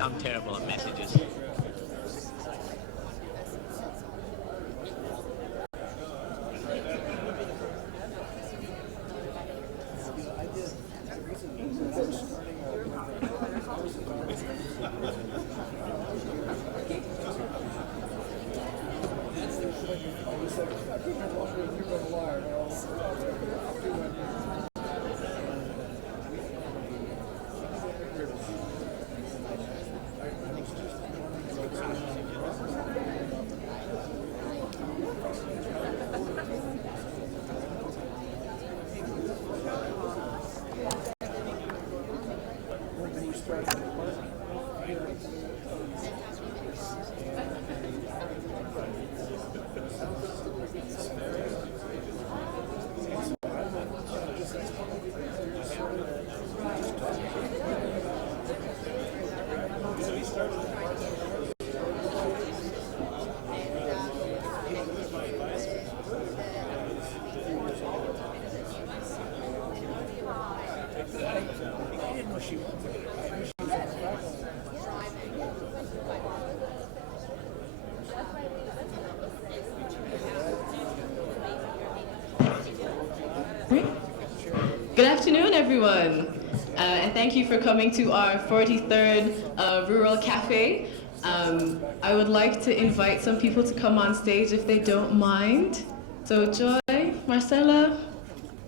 I'm terrible at messages. Good afternoon, everyone, and thank you for coming to our 43rd Rural Cafe. I would like to invite some people to come on stage if they don't mind. So Joy, Marcella,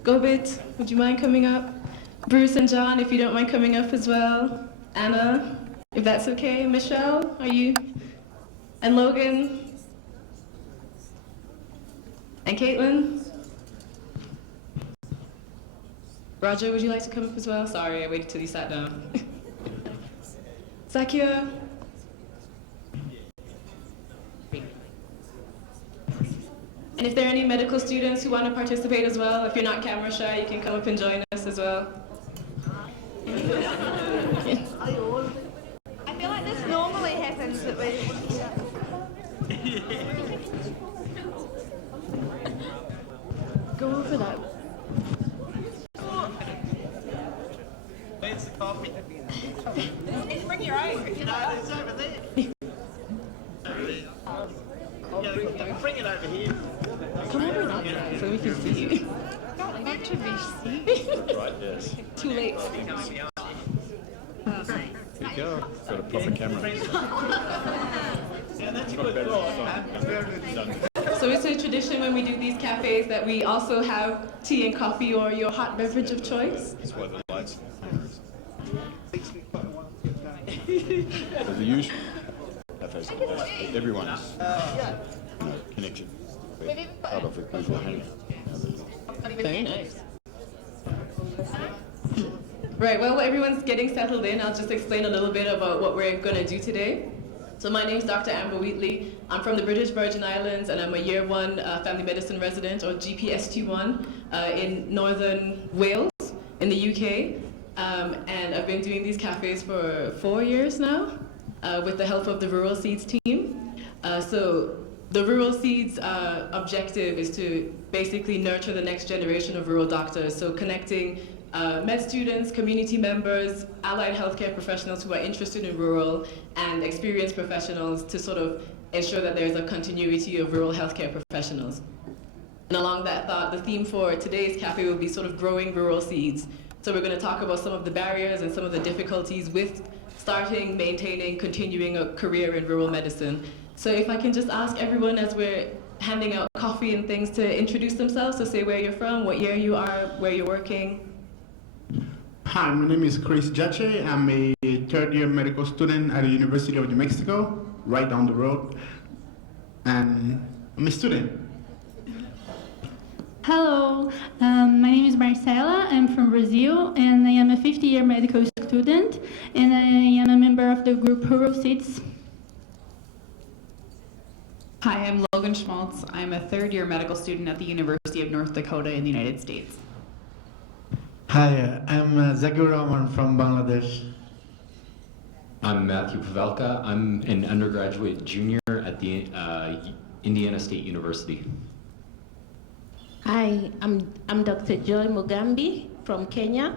Gobit, would you mind coming up? Bruce and John, if you don't mind coming up as well. Anna, if that's okay. Michelle, are you? And Logan? And Caitlin? Roger, would you like to come up as well? Sorry, I waited till you sat down. Zakia? And if there are any medical students who want to participate as well, if you're not camera shy, you can come up and join us as well. I feel like this normally happens that we... Go over that. Where's the coffee? Bring your own. It's over there. Bring it over here. Come over that side so we can see you. Don't want to be seen. Right, yes. Too late. There you go. Got a proper camera. Yeah, that's Not good. bad. Done. So it's a tradition when we do these cafes that we also have tea and coffee or your hot beverage of choice. That's why the lights. There's a usual. Everyone's connection. Start off with visual hangout. Very nice. Right, well, everyone's getting settled in. I'll just explain a little bit about what we're going to do today. So my name's Dr. Amber Wheatley. I'm from the British Virgin Islands, and I'm a Year 1 Family Medicine resident, or GPST1, in Northern Wales, in the UK. And I've been doing these cafes for 4 years now, with the help of the Rural Seeds team. So the Rural Seeds objective is to basically nurture the next generation of rural doctors, so connecting med students, community members, allied healthcare professionals who are interested in rural, and experienced professionals to sort of ensure that there's a continuity of rural healthcare professionals. And along that thought, the theme for today's cafe will be sort of growing rural seeds. So we're going to talk about some of the barriers and some of the difficulties with starting, maintaining, continuing a career in rural medicine. So if I can just ask everyone as we're handing out coffee and things to introduce themselves, to say where you're from, what year you are, where you're working. Hi, my name is Chris Jache. I'm a third-year medical student at the University of New Mexico, right down the road, and I'm a student. Hello, my name is Marcela. I'm from Brazil, and I am a 50-year medical student, and I am a member of the group Rural Seeds. Hi, I'm Logan Schmaltz. I'm a third-year medical student at the University of North Dakota in the United States. Hi, I'm Zakir Rahman from Bangladesh. I'm Matthew Pavelka. I'm an undergraduate junior at the Indiana State University. Hi, I'm Dr. Joy Mugambi from Kenya.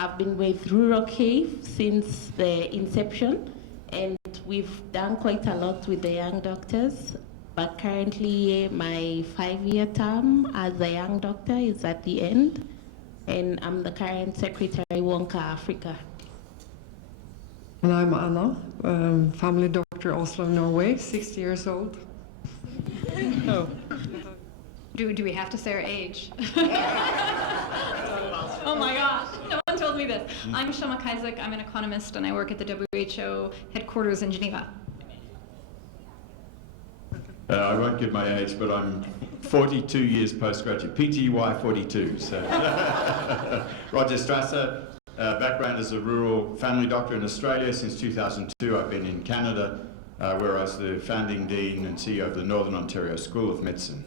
I've been with Rural Cave since the inception, and we've done quite a lot with the young doctors. But currently, my 5-year term as a young doctor is at the end, and I'm the current Secretary Wonka Africa. And I'm Anna, family doctor, Oslo, Norway, 60 years old. Oh. Do we have to say our age? Oh my gosh, no one told me this. I'm Shoma Kaizik, I'm an economist and I work at the WHO headquarters in Geneva. I won't give my age, but I'm 42 years postgraduate, PTY 42. So. Roger Strasser, background as a rural family doctor in Australia since 2002. I've been in Canada, where I was the founding dean and CEO of the Northern Ontario School of Medicine.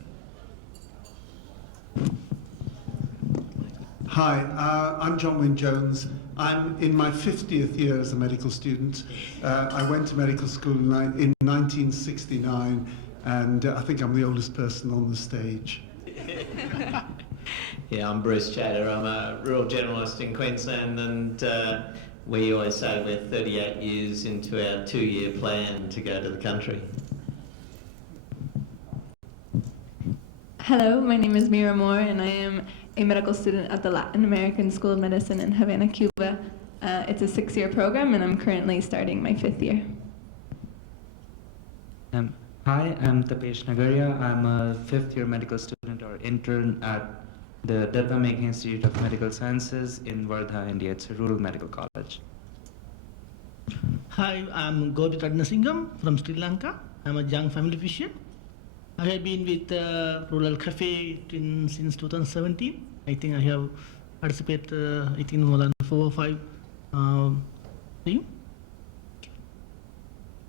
Hi, I'm John Wynne Jones. I'm in my 50th year as a medical student. I went to medical school in 1969, and I think I'm the oldest person on the stage. Yeah, I'm Bruce Chater. I'm a rural generalist in Queensland, and we always say we're 38 years into our 2-year plan to go to the country. Hello, my name is Mira Moore, and I am a medical student at the Latin American School of Medicine in Havana, Cuba. It's a 6-year program, and I'm currently starting my 5th year. Hi, I'm Tapesh Nagaria. I'm a 5th-year medical student or intern at the Dharma-Making Institute of Medical Sciences in Wardha, India. It's a rural medical college. Hi, I'm Gobi Kadnasingam from Sri Lanka. I'm a young family physician. I have been with Rural Cafe since 2017. I think I have participated, I think more than 4 or 5 things.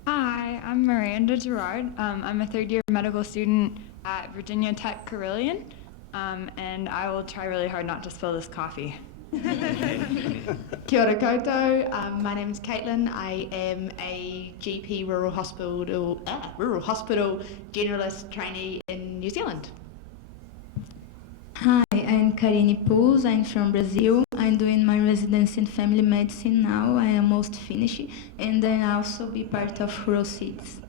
Hi, I'm Miranda Gerard. I'm a 3rd-year medical student at Virginia Tech Carilion, and I will try really hard not to spill this coffee. Kia ora koutou. My name is Caitlin. I am a GP rural hospital generalist trainee in New Zealand. Hi, I'm Karine Pous. I'm from Brazil. I'm doing my residency in family medicine now. I am almost finished, and then I'll also be part of Rural Seeds.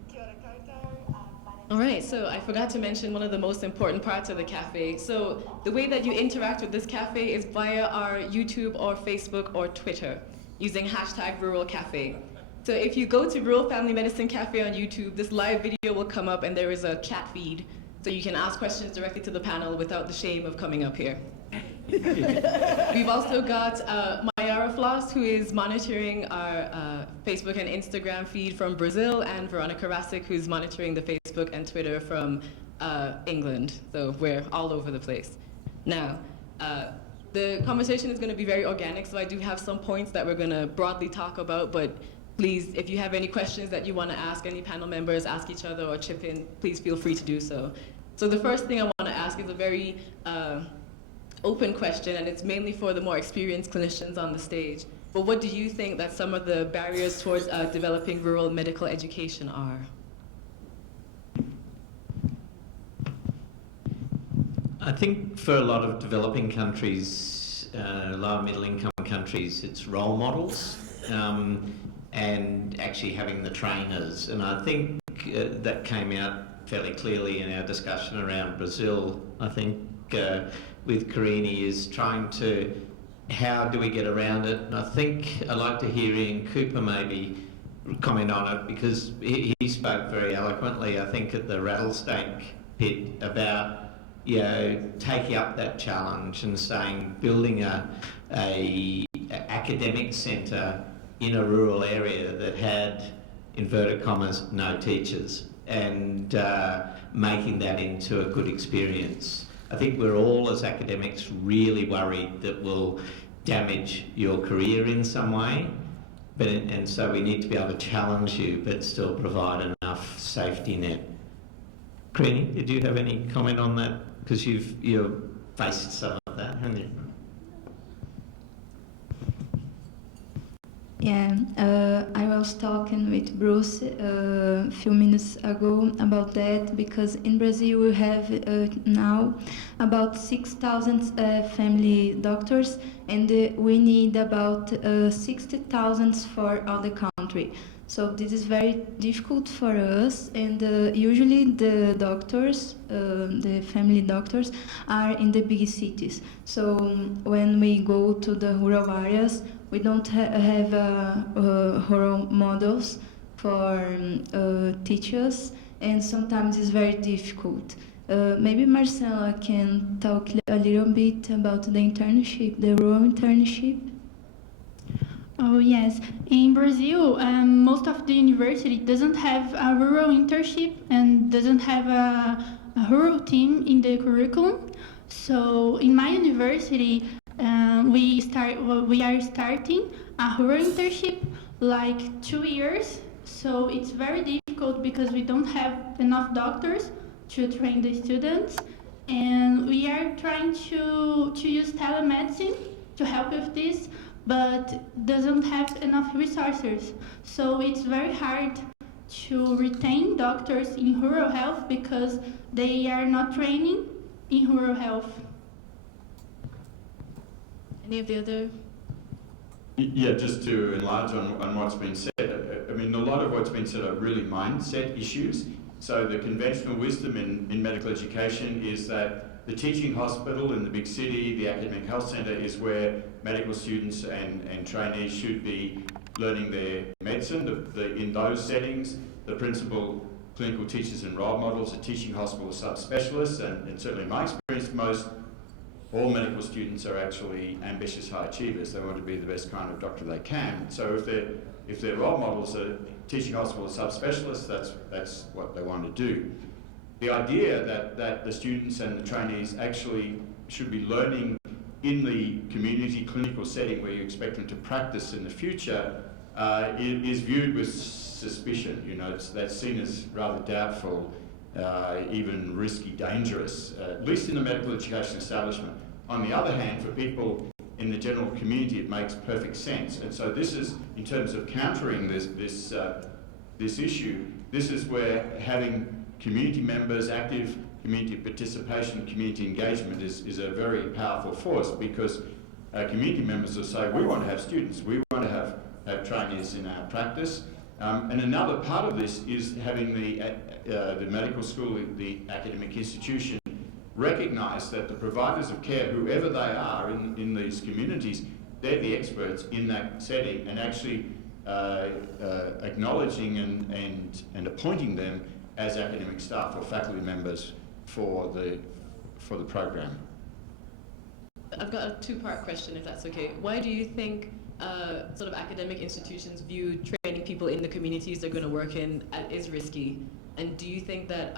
All right, so I forgot to mention one of the most important parts of the cafe. So the way that you interact with this cafe is via our YouTube or Facebook or Twitter using #RuralCafe. So if you go to Rural Family Medicine Cafe on YouTube, this live video will come up and there is a chat feed. So you can ask questions directly to the panel without the shame of coming up here. We've also got Mayara Floss, who is monitoring our Facebook and Instagram feed from Brazil, and Veronica Rasic, who's monitoring the Facebook and Twitter from England. So we're all over the place. Now, the conversation is going to be very organic, so I do have some points that we're going to broadly talk about, but please, if you have any questions that you want to ask any panel members, ask each other or chip in, please feel free to do so. So the first thing I want to ask is a very open question, and it's mainly for the more experienced clinicians on the stage. But what do you think that some of the barriers towards developing rural medical education are? I think for a lot of developing countries, low middle income countries, it's role models and actually having the trainers. And I think that came out fairly clearly in our discussion around Brazil. I think with Karini is trying to, how do we get around it? And I think I'd like to hear Ian Cooper maybe comment on it, because he spoke very eloquently, I think, at the Rattlesnake Pit about, you know, taking up that challenge and saying building a academic centre in a rural area that had, inverted commas, no teachers, and making that into a good experience. I think we're all, as academics, really worried that we'll damage your career in some way, and so we need to be able to challenge you but still provide enough safety net. Karini, did you have any comment on that? Because you've faced some of that, haven't you? Yeah, I was talking with Bruce a few minutes ago about that because in Brazil we have now about 6,000 family doctors and we need about 60,000 for all the country. So this is very difficult for us, and usually the doctors, the family doctors, are in the big cities. So when we go to the rural areas, we don't have rural models for teachers, and sometimes it's very difficult. Maybe Marcela can talk a little bit about the internship, the rural internship. Oh yes, in Brazil, most of the university doesn't have a rural internship and doesn't have a rural team in the curriculum. So in my university, we are starting a rural internship like 2 years. So it's very difficult because we don't have enough doctors to train the students, and we are trying to use telemedicine to help with this, but doesn't have enough resources. So it's very hard to retain doctors in rural health because they are not training in rural health. Any of the other? Yeah, just to enlarge on what's been said, I mean, a lot of what's been said are really mindset issues. So the conventional wisdom in medical education is that the teaching hospital in the big city, the academic health centre, is where medical students and trainees should be learning their medicine. In those settings, the principal clinical teachers and role models are teaching hospital subspecialists, and certainly in my experience, all medical students are actually ambitious high achievers. They want to be the best kind of doctor they can. So if their role models are teaching hospital subspecialists, that's what they want to do. The idea that the students and the trainees actually should be learning in the community clinical setting where you expect them to practice in the future is viewed with suspicion. You know, that's seen as rather doubtful, even risky, dangerous, at least in the medical education establishment. On the other hand, for people in the general community, it makes perfect sense. And so this is, in terms of countering this issue, this is where having community members, active community participation, community engagement is a very powerful force, because community members will say, we want to have students, we want to have trainees in our practice. And another part of this is having the medical school, the academic institution, recognise that the providers of care, whoever they are in these communities, they're the experts in that setting, and actually acknowledging and appointing them as academic staff or faculty members for the program. I've got a two-part question, if that's okay. Why do you think sort of academic institutions view training people in the communities they're going to work in is risky? And do you think that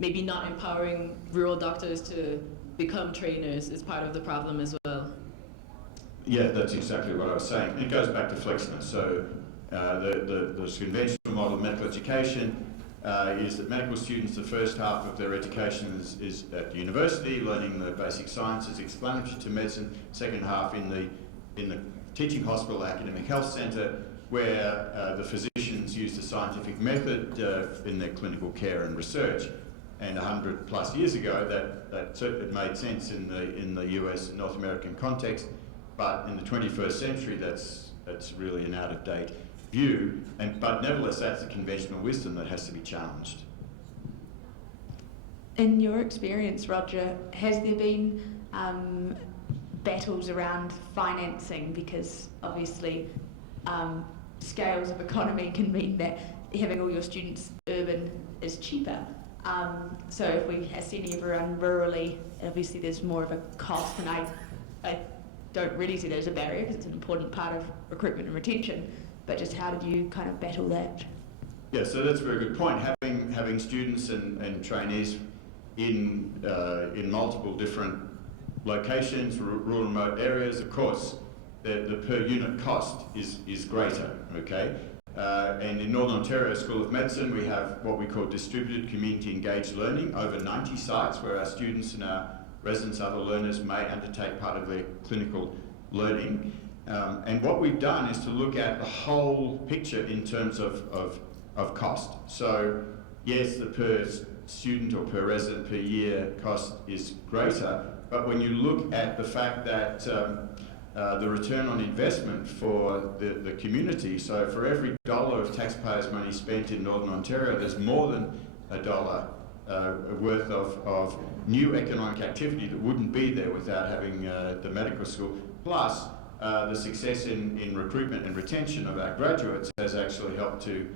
maybe not empowering rural doctors to become trainers is part of the problem as well? Yeah, that's exactly what I was saying. It goes back to flexness. So the conventional model of medical education is that medical students, the first half of their education is at the university, learning the basic sciences explanatory to medicine. Second half in the teaching hospital, academic health centre, where the physicians use the scientific method in their clinical care and research. And 100+ years ago, that certainly made sense in the US and North American context, but in the 21st century, that's really an out-of-date view. But nevertheless, that's the conventional wisdom that has to be challenged. In your experience, Roger, has there been battles around financing? Because obviously, scales of economy can mean that having all your students urban is cheaper. So if we send everyone rurally, obviously there's more of a cost, and I don't really see that as a barrier because it's an important part of recruitment and retention, but just how did you kind of battle that? Yeah, so that's a very good point. Having students and trainees in multiple different locations, rural remote areas, of course, the per unit cost is greater, okay? And in Northern Ontario School of Medicine, we have what we call distributed community engaged learning, over 90 sites where our students and our residents, other learners may undertake part of their clinical learning. And what we've done is to look at the whole picture in terms of cost. So yes, the per student or per resident per year cost is greater, but when you look at the fact that the return on investment for the community, so for every dollar of taxpayers' money spent in Northern Ontario, there's more than $1 worth of new economic activity that wouldn't be there without having the medical school. Plus, the success in recruitment and retention of our graduates has actually helped to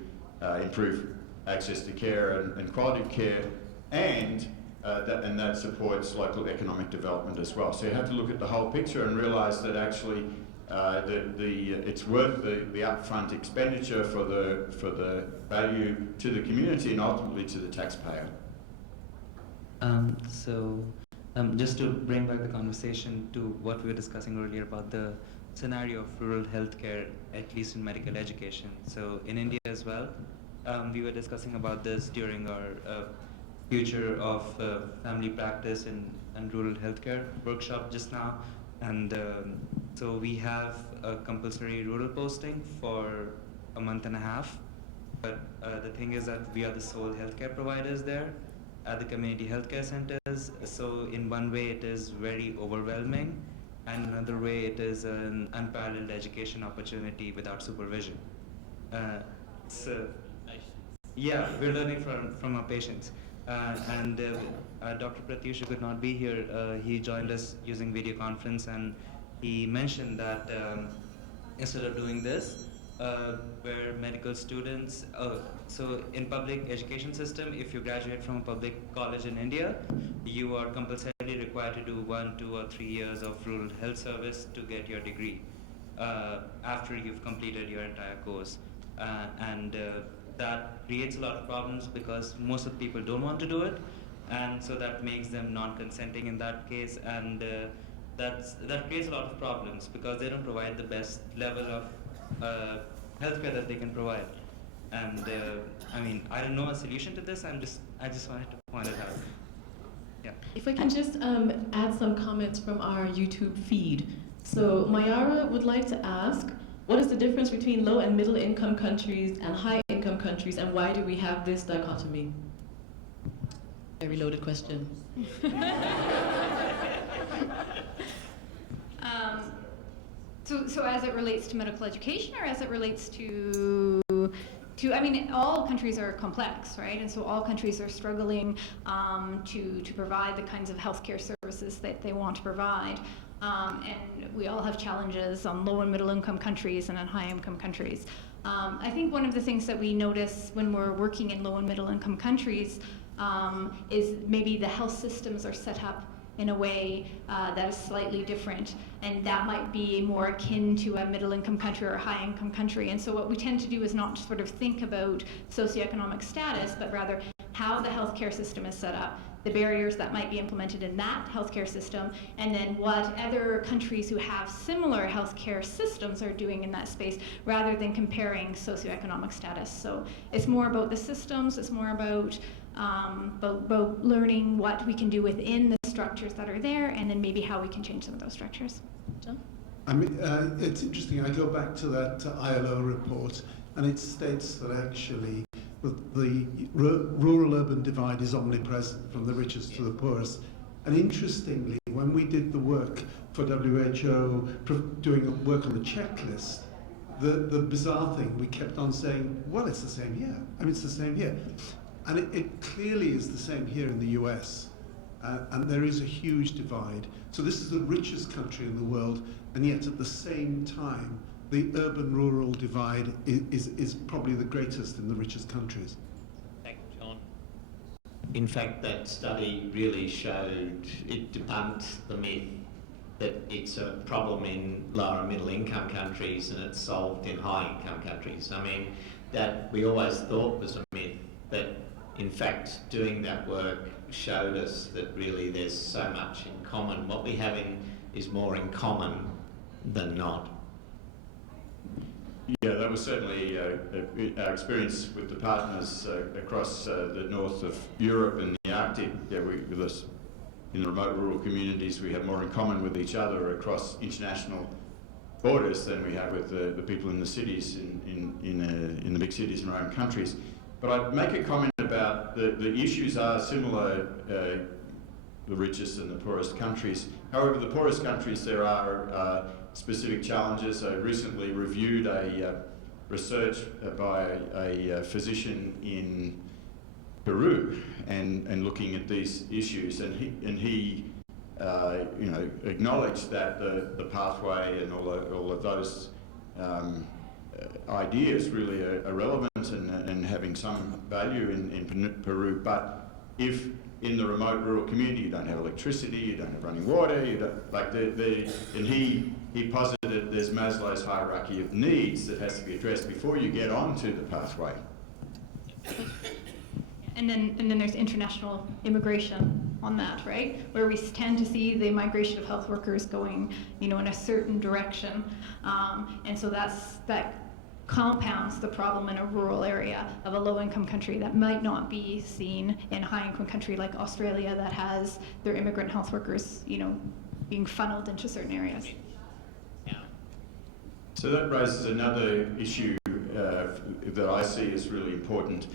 improve access to care and quality of care, and that supports local economic development as well. So you have to look at the whole picture and realise that actually it's worth the upfront expenditure for the value to the community and ultimately to the taxpayer. Just to bring back the conversation to what we were discussing earlier about the scenario of rural healthcare, at least in medical education. So in India as well, we were discussing about this during our future of family practice and rural healthcare workshop just now. And so we have a compulsory rural posting for a month and a half. But the thing is that we are the sole healthcare providers there at the community healthcare centers. So in one way it is very overwhelming, and another way it is an unparalleled education opportunity without supervision. Yeah, we're learning from our patients. Dr. Pratyusha could not be here. He joined us using video conference, and he mentioned that instead of doing this, where medical students, so in public education system, if you graduate from a public college in India, you are compulsorily required to do 1, 2, or 3 years of rural health service to get your degree after you've completed your entire course. That creates a lot of problems because most of the people don't want to do it, and so that makes them non-consenting in that case, and that creates a lot of problems because they don't provide the best level of healthcare that they can provide. And I mean, I don't know a solution to this. I just wanted to point it out. Yeah. If I can just add some comments from our YouTube feed. So Mayara would like to ask, what is the difference between low and middle income countries and high income countries, and why do we have this dichotomy? Very loaded question. So as it relates to medical education, or as it relates to I mean, all countries are complex, right? And so all countries are struggling to provide the kinds of healthcare services that they want to provide. And we all have challenges on low and middle income countries and on high income countries. I think one of the things that we notice when we're working in low and middle income countries is maybe the health systems are set up in a way that is slightly different, and that might be more akin to a middle income country or a high income country. And so what we tend to do is not sort of think about socioeconomic status, but rather how the healthcare system is set up, the barriers that might be implemented in that healthcare system, and then what other countries who have similar healthcare systems are doing in that space, rather than comparing socioeconomic status. So it's more about the systems, it's more about learning what we can do within the structures that are there, and then maybe how we can change some of those structures. John? I mean, it's interesting. I go back to that ILO report, and it states that actually the rural-urban divide is omnipresent, from the richest to the poorest. And interestingly, when we did the work for WHO, doing work on the checklist, the bizarre thing, we kept on saying, well, it's the same here. I mean, it's the same here. And it clearly is the same here in the US. And there is a huge divide. So this is the richest country in the world, and yet at the same time, the urban-rural divide is probably the greatest in the richest countries. Thank you, John. In fact, that study really showed, it debunked the myth that it's a problem in lower and middle income countries and it's solved in high income countries. I mean, that we always thought was a myth, but in fact, doing that work showed us that really there's so much in common. What we have is more in common than not. Yeah, that was certainly our experience with the partners across the north of Europe and the Arctic. Yeah, with us in the remote rural communities, we have more in common with each other across international borders than we have with the people in the cities, in the big cities in our own countries. But I'd make a comment about the issues are similar, the richest and the poorest countries. However, the poorest countries, there are specific challenges. I recently reviewed a research by a physician in Peru and looking at these issues, and he acknowledged that the pathway and all of those ideas really are relevant and having some value in Peru. But if in the remote rural community you don't have electricity, you don't have running water, you don't and he posited there's Maslow's hierarchy of needs that has to be addressed before you get onto the pathway. And then there's international immigration on that, right? Where we tend to see the migration of health workers going, in a certain direction, and so that compounds the problem in a rural area of a low-income country that might not be seen in a high-income country like Australia that has their immigrant health workers, being funneled into certain areas. So that raises another issue that I see as really important.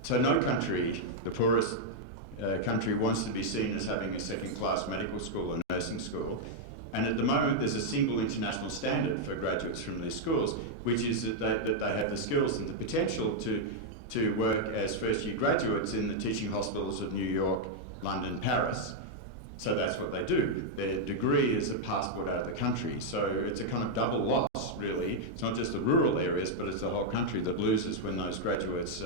So no country, the poorest country, wants to be seen as having a second-class medical school and nursing school. And at the moment, there's a single international standard for graduates from these schools, which is that they have the skills and the potential to work as first-year graduates in the teaching hospitals of New York, London, Paris. So that's what they do. Their degree is a passport out of the country. So it's a kind of double loss, really. It's not just the rural areas, but it's the whole country that loses when those graduates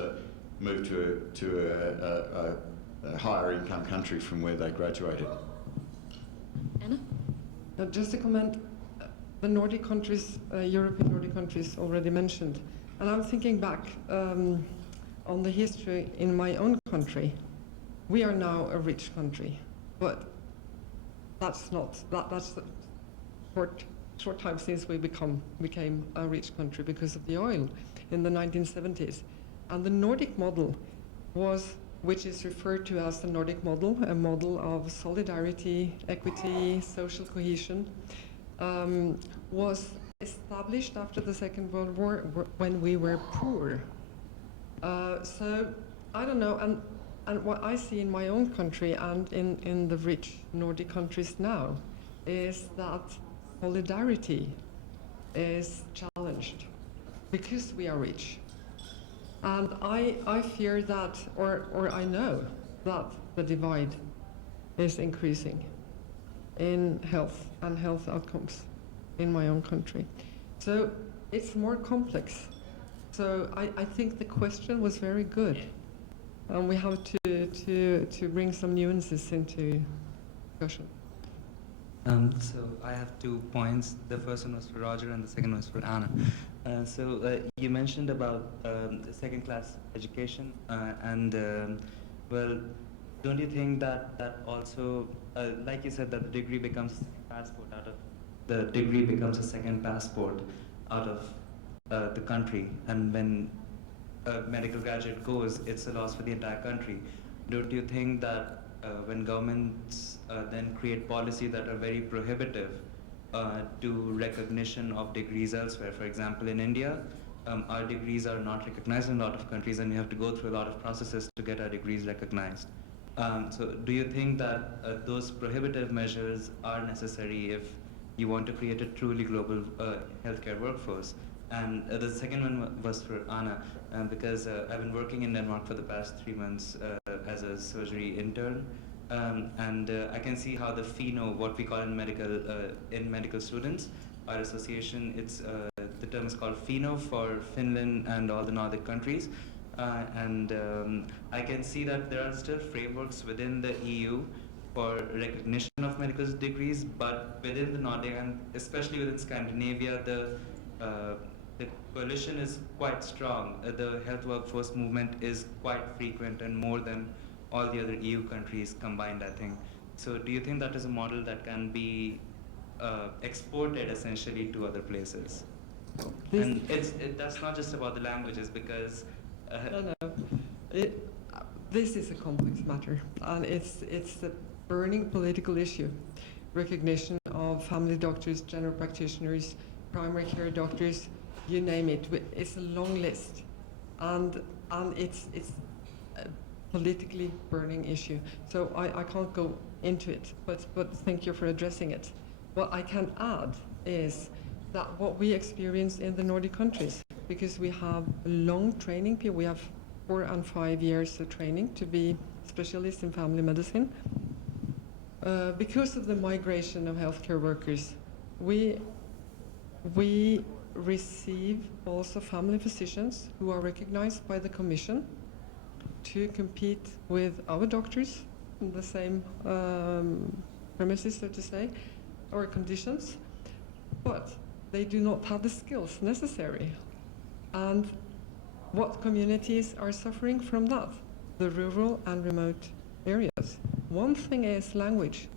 move to a higher income country from where they graduated. Anna? Just a comment, the Nordic countries, European Nordic countries already mentioned. And I'm thinking back on the history in my own country. We are now a rich country, but that's the short time since we became a rich country because of the oil in the 1970s. And the Nordic model which is referred to as the Nordic model, a model of solidarity, equity, social cohesion, was established after the Second World War when we were poor. So I don't know, and what I see in my own country and in the rich Nordic countries now is that solidarity is challenged because we are rich. And I fear that, or I know that the divide is increasing in health and health outcomes in my own country. So it's more complex. So I think the question was very good. And we have to bring some nuances into discussion. So I have 2 points. The first one was for Roger and the second one was for Anna. You mentioned about second-class education, well, don't you think that also, like you said, that the degree becomes a second passport out of the country, and when a medical graduate goes, it's a loss for the entire country. Don't you think that when governments then create policy that are very prohibitive to recognition of degrees elsewhere? For example, in India, our degrees are not recognized in a lot of countries, and we have to go through a lot of processes to get our degrees recognized. So do you think that those prohibitive measures are necessary if you want to create a truly global healthcare workforce? And the second one was for Anna, because I've been working in Denmark for the past 3 months as a surgery intern, and I can see how the FINO, what we call in medical students, our association, the term is called FINO for Finland and all the Nordic countries, and I can see that there are still frameworks within the EU for recognition of medical degrees, but within the Nordic and especially within Scandinavia, the coalition is quite strong. The health workforce movement is quite frequent and more than all the other EU countries combined, I think. So do you think that is a model that can be exported essentially to other places? And that's not just about the languages, because this is a complex matter, and it's a burning political issue. Recognition of family doctors, general practitioners, primary care doctors, you name it. It's a long list, and it's a politically burning issue. So I can't go into it, but thank you for addressing it. What I can add is that what we experience in the Nordic countries, because we have long training period, we have 4 and 5 years of training to be specialists in family medicine. Because of the migration of healthcare workers, we receive also family physicians who are recognized by the Commission to compete with our doctors in the same premises, so to say, or conditions, but they do not have the skills necessary. And what communities are suffering from that? The rural and remote areas. One thing is language,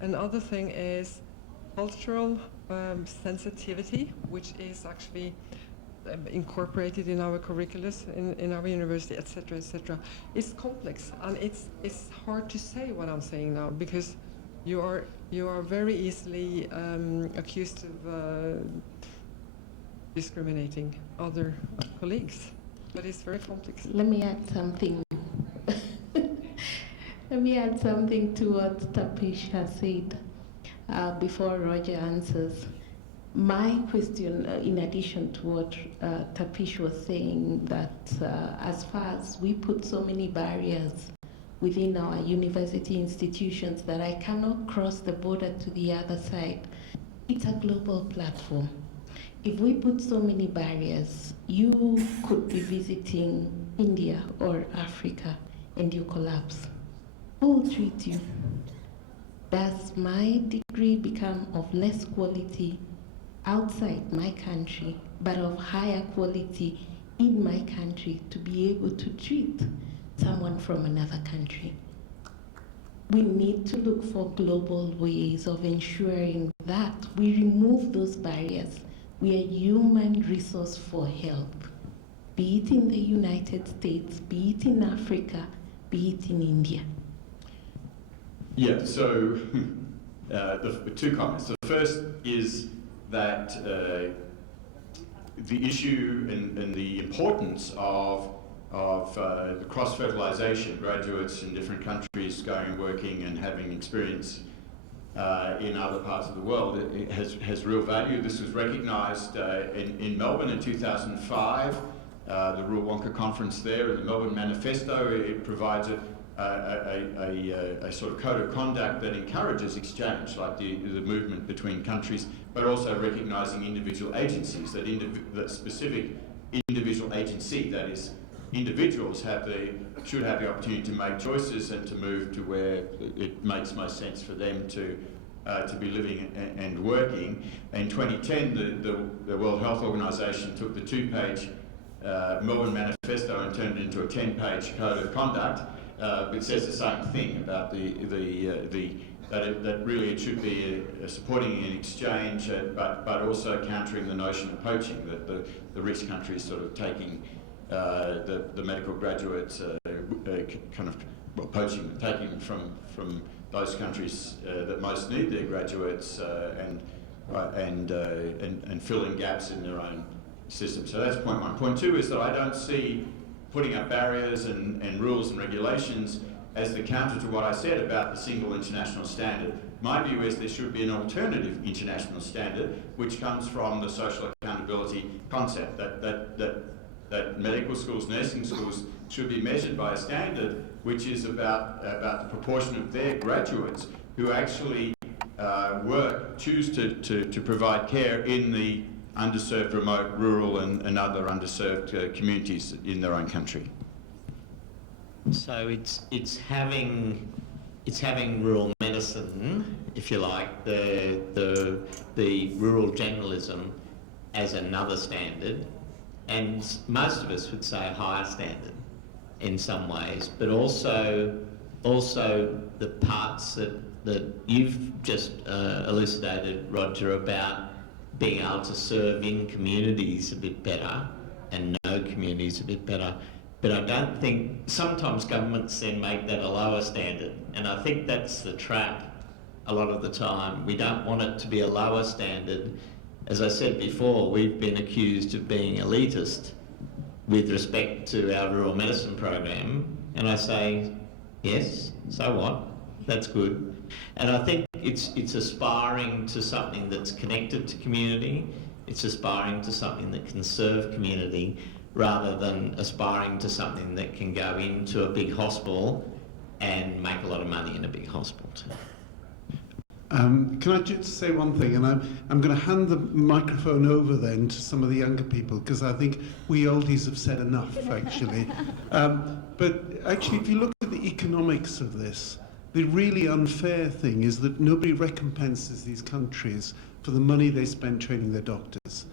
another thing is cultural sensitivity, which is actually incorporated in our curriculums, in our university, etc., etc. It's complex, and it's hard to say what I'm saying now, because you are very easily accused of discriminating other colleagues, but it's very complex. Let me add something. Let me add something to what Tapish has said before Roger answers. My question, in addition to what Tapish was saying, that as far as we put so many barriers within our university institutions that I cannot cross the border to the other side, it's a global platform. If we put so many barriers, you could be visiting India or Africa and you collapse. Who will treat you? Does my degree become of less quality outside my country, but of higher quality in my country to be able to treat someone from another country? We need to look for global ways of ensuring that we remove those barriers. We are human resource for help, be it in the United States, be it in Africa, be it in India. Yeah, so the 2 comments. The first is that the issue and the importance of the cross-fertilization, graduates in different countries going and working and having experience in other parts of the world, it has real value. This was recognised in Melbourne in 2005, the Rural Wonka Conference there, and the Melbourne Manifesto. It provides a sort of code of conduct that encourages exchange, like the movement between countries, but also recognising individual agencies, that specific individual agency, that is, individuals should have the opportunity to make choices and to move to where it makes most sense for them to be living and working. In 2010, the World Health Organization took the 2-page Melbourne Manifesto and turned it into a 10-page code of conduct. It says the same thing about that really it should be supporting an exchange, but also countering the notion of poaching, that the rich countries sort of taking the medical graduates, poaching, taking from those countries that most need their graduates, and filling gaps in their own system. So that's point 1. Point 2 is that I don't see putting up barriers and rules and regulations as the counter to what I said about the single international standard. My view is there should be an alternative international standard, which comes from the social accountability concept, that medical schools, nursing schools should be measured by a standard which is about the proportion of their graduates who actually choose to provide care in the underserved, remote, rural and other underserved communities in their own country. So it's having rural medicine, if you like, the rural generalism as another standard, and most of us would say a higher standard in some ways, but also the parts that you've just elucidated, Roger, about being able to serve in communities a bit better and know communities a bit better. But I don't think, sometimes governments then make that a lower standard, and I think that's the trap a lot of the time. We don't want it to be a lower standard as I said before, we've been accused of being elitist with respect to our rural medicine program, and I say, yes, so what? That's good. And I think it's aspiring to something that's connected to community, it's aspiring to something that can serve community, rather than aspiring to something that can go into a big hospital and make a lot of money in a big hospital too. Can I just say one thing? And I'm going to hand the microphone over then to some of the younger people, because I think we oldies have said enough, actually. But actually, if you look at the economics of this, the really unfair thing is that nobody recompenses these countries for the money they spend training their doctors.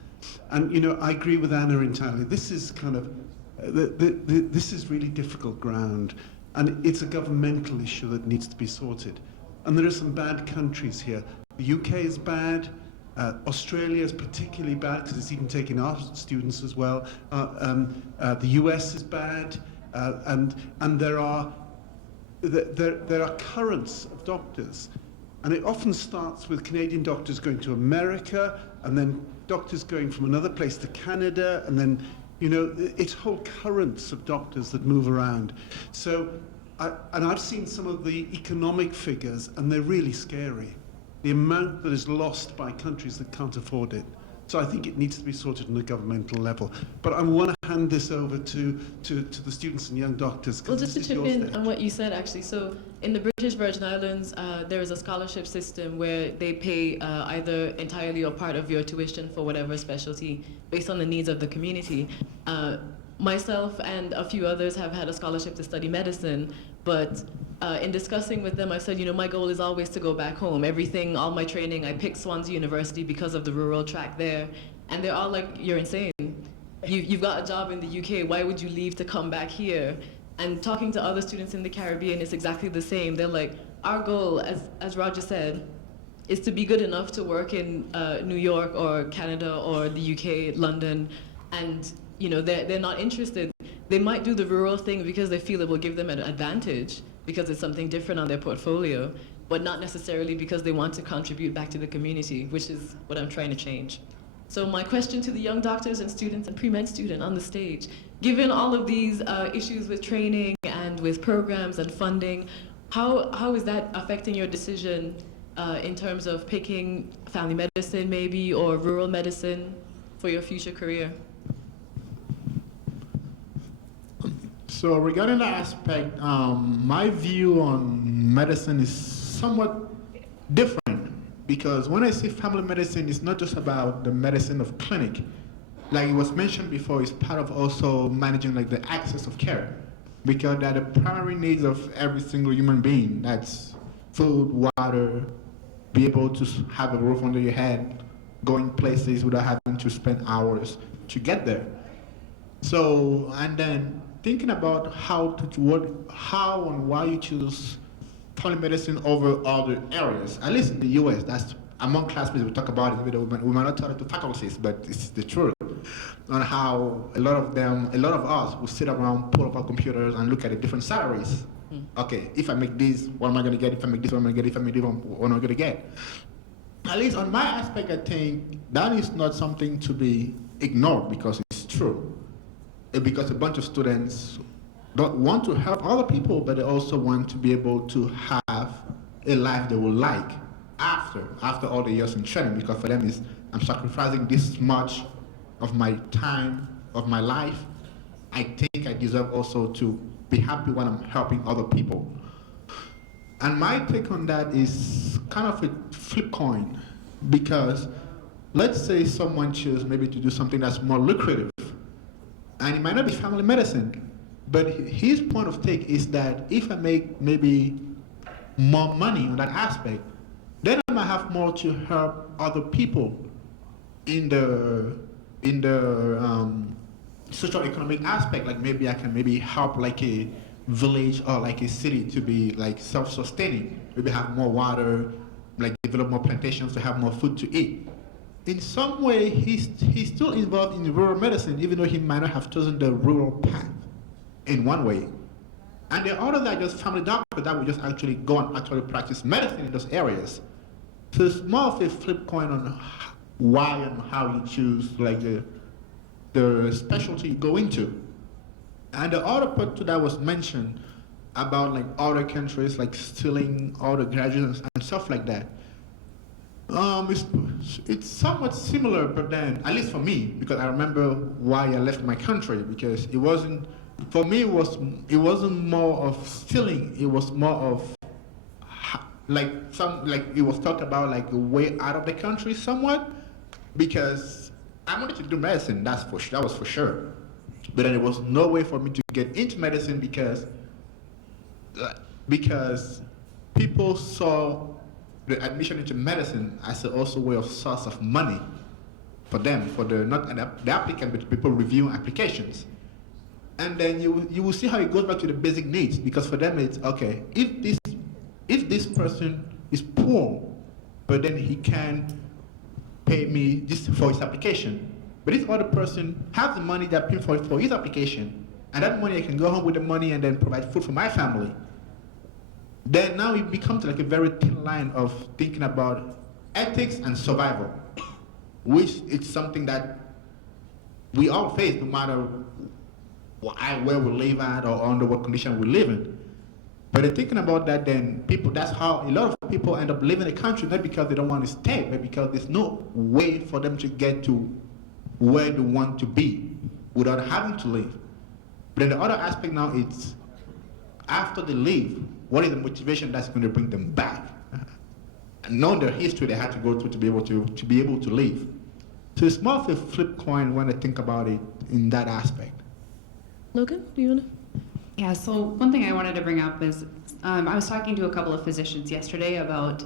And, you know, I agree with Anna entirely. This is kind of, this is really difficult ground, and it's a governmental issue that needs to be sorted. And there are some bad countries here. The UK is bad. Australia is particularly bad because it's even taking our students as well. The US is bad, and there are currents of doctors, and it often starts with Canadian doctors going to America, and then doctors going from another place to Canada, and then, you know, it's whole currents of doctors that move around. So, and I've seen some of the economic figures, and they're really scary. The amount that is lost by countries that can't afford it. So I think it needs to be sorted on a governmental level. But I want to hand this over to the students and young doctors. Well, just to chip in on what you said, actually. So in the British Virgin Islands, there is a scholarship system where they pay either entirely or part of your tuition for whatever specialty based on the needs of the community. Myself and a few others have had a scholarship to study medicine, but in discussing with them, I said, you know, my goal is always to go back home. Everything, all my training, I picked Swansea University because of the rural track there. And they're all like, you're insane. You've got a job in the UK, why would you leave to come back here? And talking to other students in the Caribbean, it's exactly the same. They're like, our goal, as Roger said, is to be good enough to work in New York or Canada or the UK, London, and you know, they're not interested. They might do the rural thing because they feel it will give them an advantage, because it's something different on their portfolio, but not necessarily because they want to contribute back to the community, which is what I'm trying to change. So my question to the young doctors and students and pre-med student on the stage, given all of these issues with training and with programs and funding, how is that affecting your decision in terms of picking family medicine maybe, or rural medicine for your future career? So regarding that aspect, my view on medicine is somewhat different, because when I say family medicine, it's not just about the medicine of clinic. Like it was mentioned before, it's part of also managing like the access of care, because they're the primary needs of every single human being. That's food, water, be able to have a roof under your head, going places without having to spend hours to get there. So, and then thinking about how and why you choose family medicine over other areas, at least in the US, that's among classmates we talk about it, we might not tell it to faculties, but it's the truth, on how a lot of us will sit around, pull up our computers and look at the different salaries. Okay, if I make this, what am I going to get? If I make this, what am I going to get? If I make this, what am I going to get? At least on my aspect, I think that is not something to be ignored, because it's true. Because a bunch of students don't want to help other people, but they also want to be able to have a life they will like after all the years in training, because for them is, I'm sacrificing this much of my time, of my life. I think I deserve also to be happy when I'm helping other people. And my take on that is kind of a flip coin, because let's say someone chooses maybe to do something that's more lucrative, and it might not be family medicine, but his point of take is that if I make maybe more money on that aspect, then I might have more to help other people in the social economic aspect. Like maybe I can help like a village or like a city to be like self-sustaining, maybe have more water, like develop more plantations to have more food to eat. In some way, he's still involved in rural medicine, even though he might not have chosen the rural path in one way. And the others are just family doctors that will just actually go and actually practice medicine in those areas. So it's more of a flip coin on why and how you choose like the specialty you go into. And the other part to that was mentioned about like other countries like stealing all the graduates and stuff like that. It's somewhat similar, but then at least for me, because I remember why I left my country, because it wasn't for me. It wasn't more of stealing. It was more of like it was talked about like a way out of the country somewhat, because I wanted to do medicine. That was for sure. But then there was no way for me to get into medicine because people saw the admission into medicine as also way of source of money for them, for the not the applicant, but people reviewing applications. And then you will see how it goes back to the basic needs, because for them it's okay, if this person is poor, but then he can pay me just for his application. But this other person has the money that paid for his application, and that money I can go home with the money and then provide food for my family. Then now it becomes like a very thin line of thinking about ethics and survival, which is something that we all face no matter where we live at or under what condition we live in. But in thinking about that, then that's how a lot of people end up leaving the country, not because they don't want to stay, but because there's no way for them to get to where they want to be without having to leave. But then the other aspect now is, after they leave, what is the motivation that's going to bring them back? And knowing their history they had to go through to be able to leave. So it's more of a flip coin when I think about it in that aspect. Logan, do you want to? Yeah, so one thing I wanted to bring up is I was talking to a couple of physicians yesterday about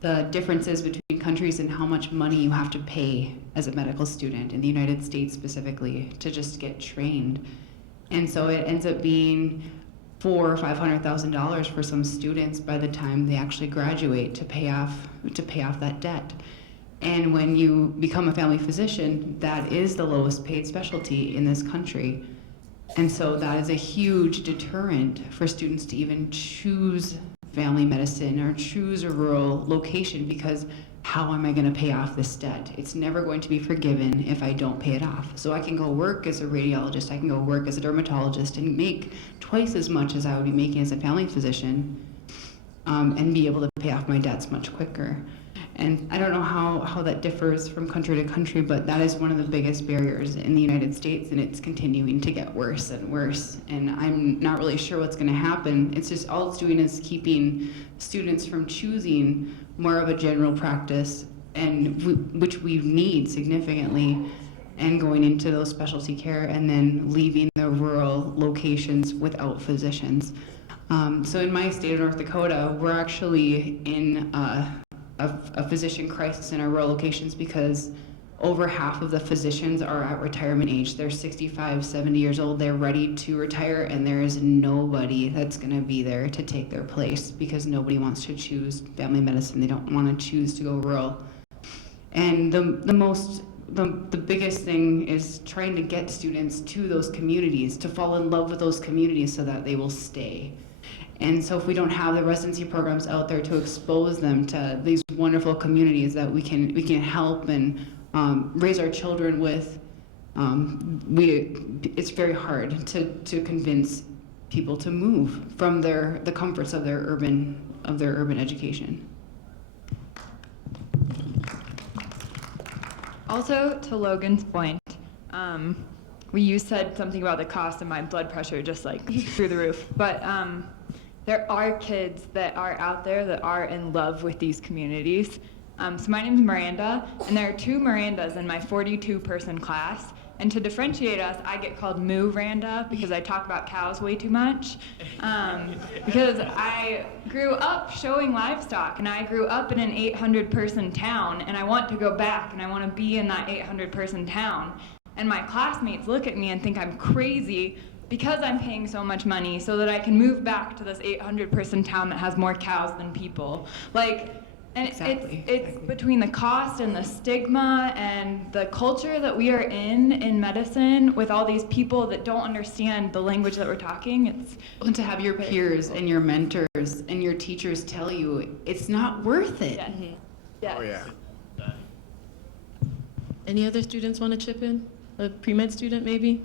the differences between countries and how much money you have to pay as a medical student in the United States specifically to just get trained. And so it ends up being $400,000 or $500,000 for some students by the time they actually graduate to pay off that debt. And when you become a family physician, that is the lowest paid specialty in this country. And so that is a huge deterrent for students to even choose family medicine or choose a rural location, because how am I going to pay off this debt? It's never going to be forgiven if I don't pay it off. So I can go work as a radiologist, I can go work as a dermatologist and make twice as much as I would be making as a family physician, and be able to pay off my debts much quicker. And I don't know how that differs from country to country, but that is one of the biggest barriers in the United States, and it's continuing to get worse and worse. And I'm not really sure what's going to happen. It's just all it's doing is keeping students from choosing more of a general practice, and which we need significantly, and going into those specialty care, and then leaving the rural locations without physicians. So in my state of North Dakota, we're actually in a physician crisis in our rural locations, because over half of the physicians are at retirement age. They're 65, 70 years old. They're ready to retire, and there is nobody that's going to be there to take their place, because nobody wants to choose family medicine. They don't want to choose to go rural. And the biggest thing is trying to get students to those communities, to fall in love with those communities so that they will stay. And so if we don't have the residency programs out there to expose them to these wonderful communities that we can help and raise our children with, it's very hard to convince people to move from the comforts of their urban education. Also, to Logan's point, you said something about the cost of my blood pressure just like through the roof, but there are kids that are out there that are in love with these communities. So my name's Miranda, and there are 2 Mirandas in my 42-person class. And to differentiate us, I get called Moo-Randa because I talk about cows way too much. Because I grew up showing livestock, and I grew up in an 800-person town, and I want to go back, and I want to be in that 800-person town. And my classmates look at me and think I'm crazy because I'm paying so much money so that I can move back to this 800-person town that has more cows than people. And exactly. It's between the cost and the stigma and the culture that we are in medicine, with all these people that don't understand the language that we're talking. And to have your peers and your mentors and your teachers tell you it's not worth it. Yeah. Oh yeah. Any other students want to chip in? A pre-med student, maybe?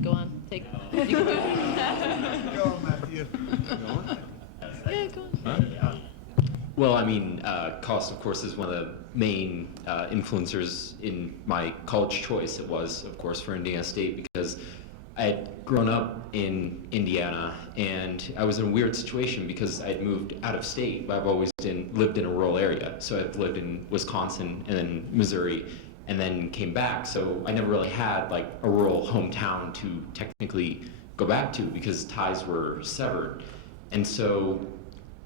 Go on, take. You can go. Go, Matthew. Yeah, go on. Well, I mean, cost, of course, is one of the main influencers in my college choice. It was, of course, for Indiana State because I had grown up in Indiana and I was in a weird situation because I had moved out of state, but I've always lived in a rural area. So I've lived in Wisconsin and then Missouri and then came back. So I never really had like a rural hometown to technically go back to because ties were severed. And so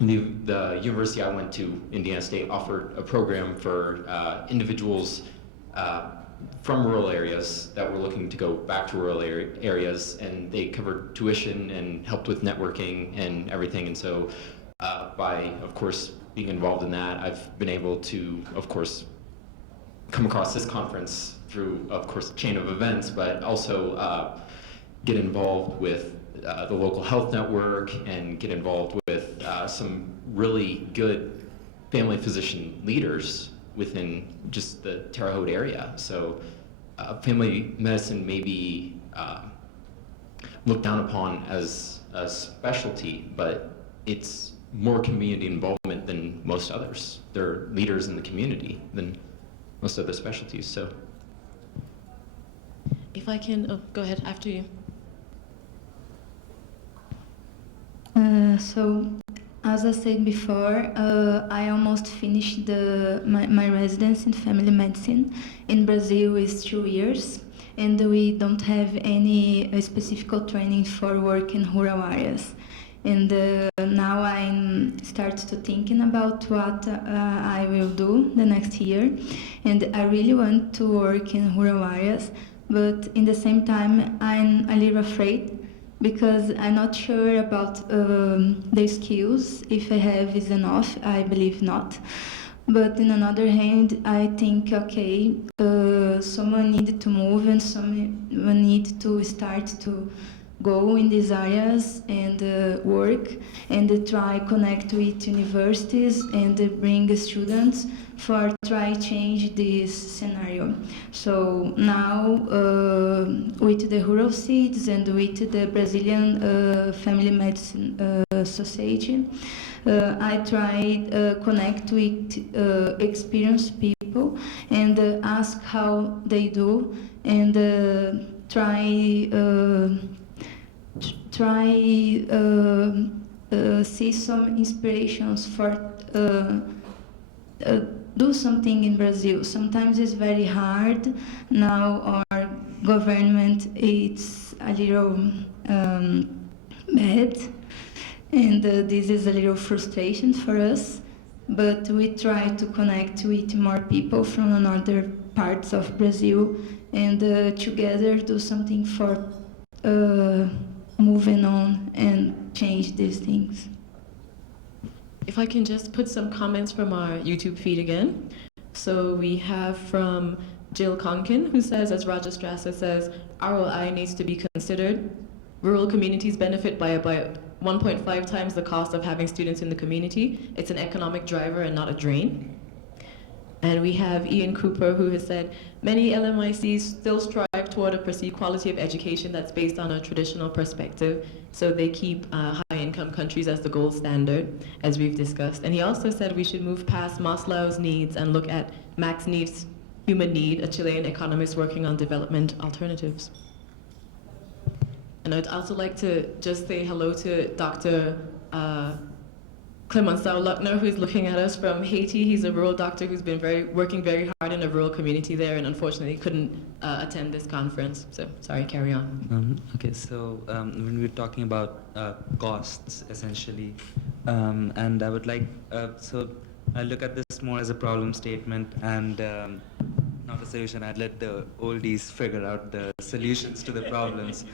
the university I went to, Indiana State, offered a program for individuals from rural areas that were looking to go back to rural areas, and they covered tuition and helped with networking and everything. And so by, of course, being involved in that, I've been able to, of course, come across this conference through, of course, a chain of events, but also get involved with the local health network and get involved with some really good family physician leaders within just the Terre Haute area. So family medicine may be looked down upon as a specialty, but it's more community involvement than most others. They're leaders in the community than most other specialties. So, If I can, oh, go ahead, after you. So, as I said before, I almost finished my residence in family medicine. In Brazil, it's 2 years, and we don't have any specific training for work in rural areas. And now I'm start to thinking about what I will do the next year, and I really want to work in rural areas, but in the same time I'm a little afraid because I'm not sure about the skills, if I have is enough. I believe not. But on another hand, I think, okay, someone needed to move and someone need to start to go in these areas and work and try connect with universities and bring students for try change this scenario. So now with the rural seeds and with the Brazilian Family Medicine Society, I tried connect with experienced people and ask how they do and try see some inspirations for do something in Brazil. Sometimes it's very hard. Now our government is a little bad, and this is a little frustration for us. But we try to connect with more people from another parts of Brazil and together do something for moving on and change these things. If I can just put some comments from our YouTube feed again. So we have from Jill Conkin, who says, as Roger Strasser says, ROI needs to be considered. Rural communities benefit by about 1.5 times the cost of having students in the community. It's an economic driver and not a drain. And we have Ian Cooper, who has said, many LMICs still strive toward a perceived quality of education that's based on a traditional perspective. So they keep high-income countries as the gold standard, as we've discussed. And he also said we should move past Maslow's needs and look at Max Neef's human need, a Chilean economist working on development alternatives. And I'd also like to just say hello to Dr. Clemenceau Luckner, who's looking at us from Haiti. He's a rural doctor who's been working very hard in a rural community there, and unfortunately couldn't attend this conference. So sorry, carry on. Okay, so when we're talking about costs, essentially, and I would like, so I look at this more as a problem statement and not a solution. I'd let the oldies figure out the solutions to the problems.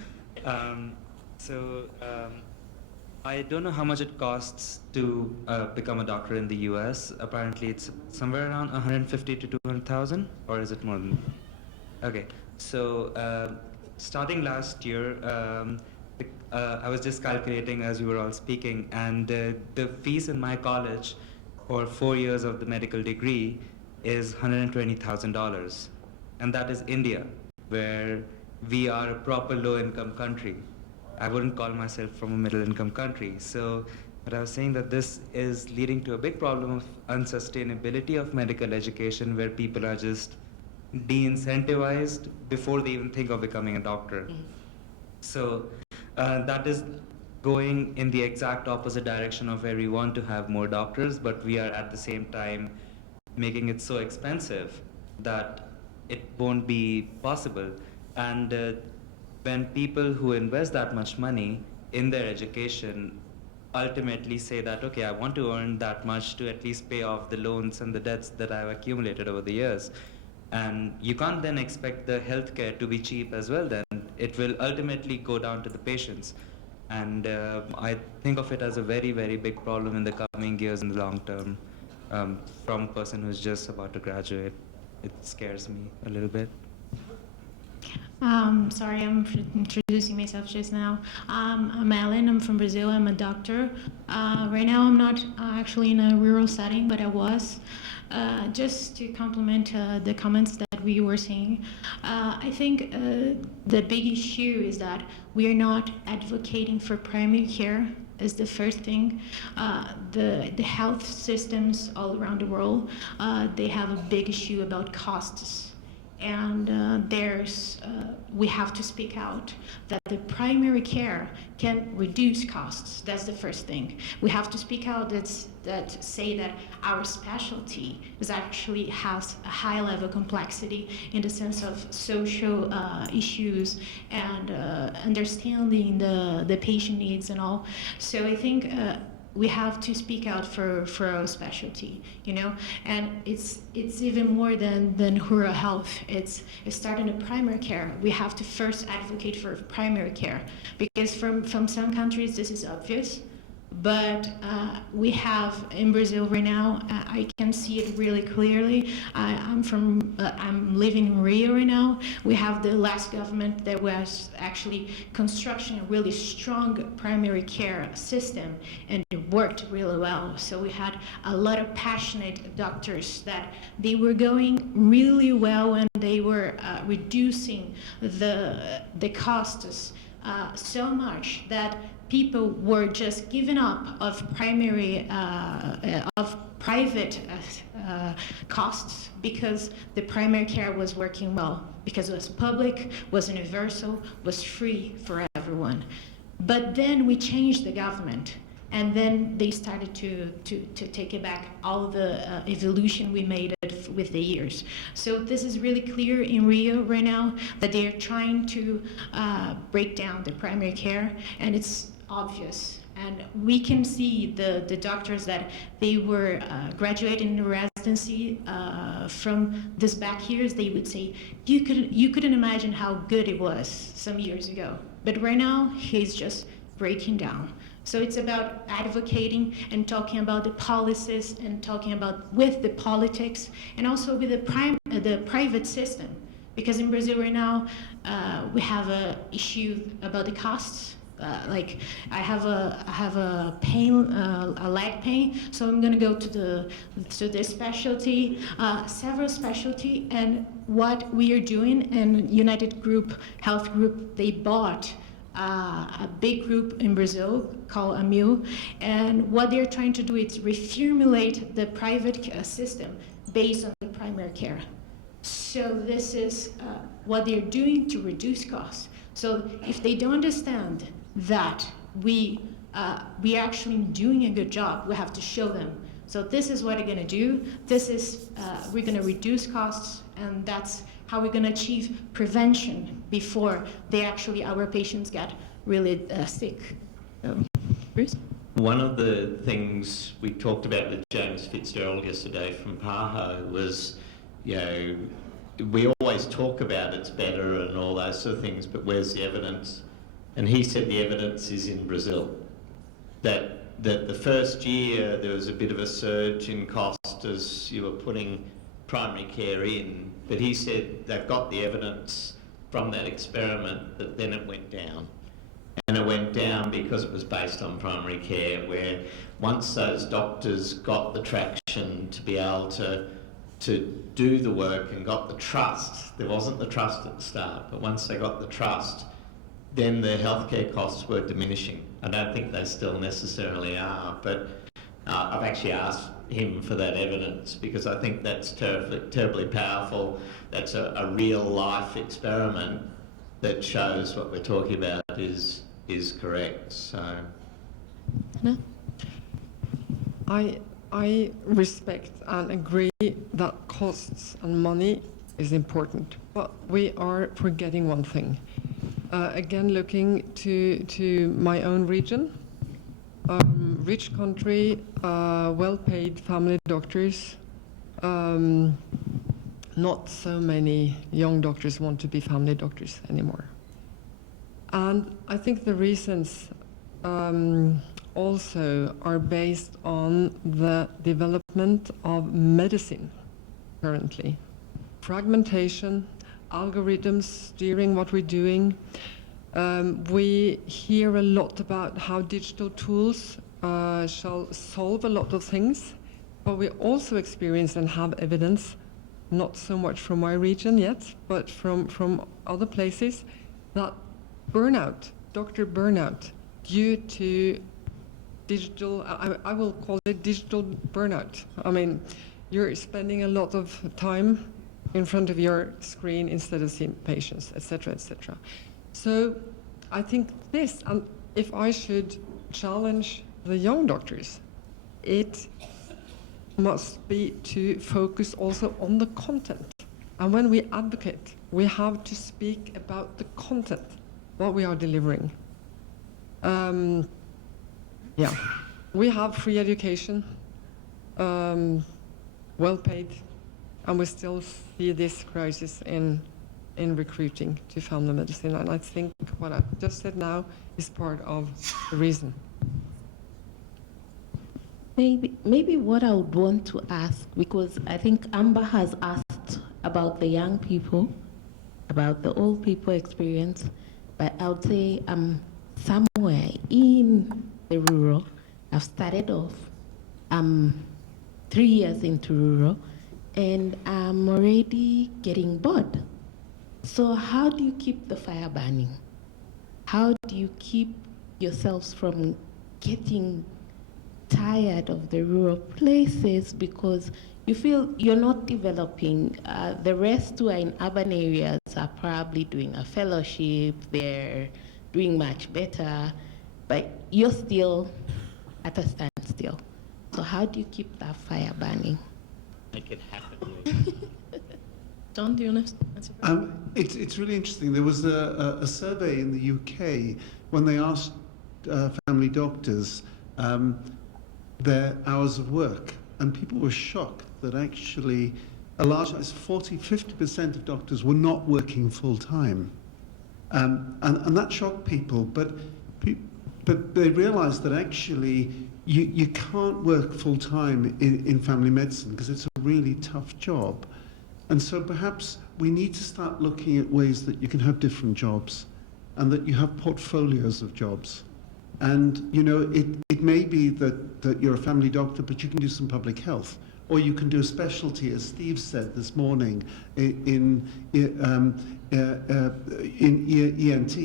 I don't know how much it costs to become a doctor in the U.S. Apparently, it's somewhere around 150 to 200,000, or is it more than? Okay, so starting last year, I was just calculating as we were all speaking, and the fees in my college for 4 years of the medical degree is $120,000. and that is India, where we are a proper low-income country. I wouldn't call myself from a middle-income country. So, but I was saying that this is leading to a big problem of unsustainability of medical education, where people are just de-incentivized before they even think of becoming a doctor. So that is going in the exact opposite direction of where we want to have more doctors, but we are at the same time making it so expensive that it won't be possible. And when people who invest that much money in their education ultimately say that, okay, I want to earn that much to at least pay off the loans and the debts that I've accumulated over the years. And you can't then expect the healthcare to be cheap as well then. It will ultimately go down to the patients. And I think of it as a very, very big problem in the coming years in the long term. From a person who's just about to graduate, it scares me a little bit. Sorry, I'm introducing myself just now. I'm Ellen, I'm from Brazil, I'm a doctor. Right now I'm not actually in a rural setting, but I was. Just to complement the comments that we were saying, I think the big issue is that we are not advocating for primary care is the first thing. The health systems all around the world, they have a big issue about costs. And we have to speak out that the primary care can reduce costs. That's the first thing. We have to speak out that say that our specialty actually has a high level complexity in the sense of social issues and understanding the patient needs and all. So I think we have to speak out for our specialty, you know, and it's even more than rural health. It's starting in primary care. We have to first advocate for primary care because from some countries this is obvious, but we have in Brazil right now. I can see it really clearly. I'm living in Rio right now. We have the last government that was actually constructing a really strong primary care system, and it worked really well. So we had a lot of passionate doctors that they were going really well, and they were reducing the costs so much that people were just giving up of private costs because the primary care was working well, because it was public, was universal, was free for everyone. But then we changed the government, and then they started to take it back, all the evolution we made it with the years. So this is really clear in Rio right now that they are trying to break down the primary care, and it's obvious. And we can see the doctors that they were graduating in residency from this back years, they would say, you couldn't imagine how good it was some years ago. But right now, he's just breaking down. So it's about advocating and talking about the policies and talking about with the politics and also with the private system. Because in Brazil right now, we have an issue about the costs. Like I have a pain, a leg pain, so I'm gonna go to the specialty, several specialty, and what we are doing. And United Group Health Group, they bought a big group in Brazil called AMIL, and what they're trying to do is reformulate the private system based on the primary care. So this is what they're doing to reduce costs. So if they don't understand that we actually doing a good job, we have to show them. So this is what we're going to do. This is we're going to reduce costs, and that's how we're going to achieve prevention before our patients get really sick. So, Bruce? One of the things we talked about with James Fitzgerald yesterday from PAHO was, you know, we always talk about it's better and all those sort of things, but where's the evidence? And he said the evidence is in Brazil. That the first year there was a bit of a surge in cost as you were putting primary care in, but he said they've got the evidence from that experiment that then it went down. And it went down because it was based on primary care, where once those doctors got the traction to be able to to do the work and got the trust. There wasn't the trust at the start, but once they got the trust, then their healthcare costs were diminishing. I don't think they still necessarily are, but I've actually asked him for that evidence because I think that's terribly powerful. That's a real life experiment that shows what we're talking about is correct. So, I respect and agree that costs and money is important, but we are forgetting one thing. Again, looking to my own region, rich country, well-paid family doctors. Not so many young doctors want to be family doctors anymore. And I think the reasons also are based on the development of medicine currently. Fragmentation, algorithms steering what we're doing. We hear a lot about how digital tools shall solve a lot of things, but we also experience and have evidence, not so much from my region yet, but from other places, that burnout, doctor burnout, due to digital, I will call it digital burnout. I mean, you're spending a lot of time in front of your screen instead of seeing patients, etc., etc. So I think this, and if I should challenge the young doctors, it must be to focus also on the content. And when we advocate, we have to speak about the content, what we are delivering. Yeah, we have free education, well paid, and we still see this crisis in recruiting to family medicine. And I think what I just said now is part of the reason. Maybe what I would want to ask, because I think Amber has asked about the young people, about the old people experience, but I would say I'm somewhere in the rural. I've started off, I'm 3 years into rural, and I'm already getting bored. So how do you keep the fire burning? How do you keep yourselves from getting tired of the rural places because you feel you're not developing? The rest who are in urban areas are probably doing a fellowship, they're doing much better, but you're still at a standstill. So how do you keep that fire burning? Make it happen. John, do you want to answer? It's really interesting. There was a survey in the UK when they asked family doctors their hours of work, and people were shocked that actually a large, 40–50% of doctors were not working full time, and that shocked people. But they realised that actually you can't work full time in family medicine because it's a really tough job. And so perhaps we need to start looking at ways that you can have different jobs and that you have portfolios of jobs. And, you know, it may be that you're a family doctor, but you can do some public health, or you can do a specialty, as Steve said this morning, in ENT.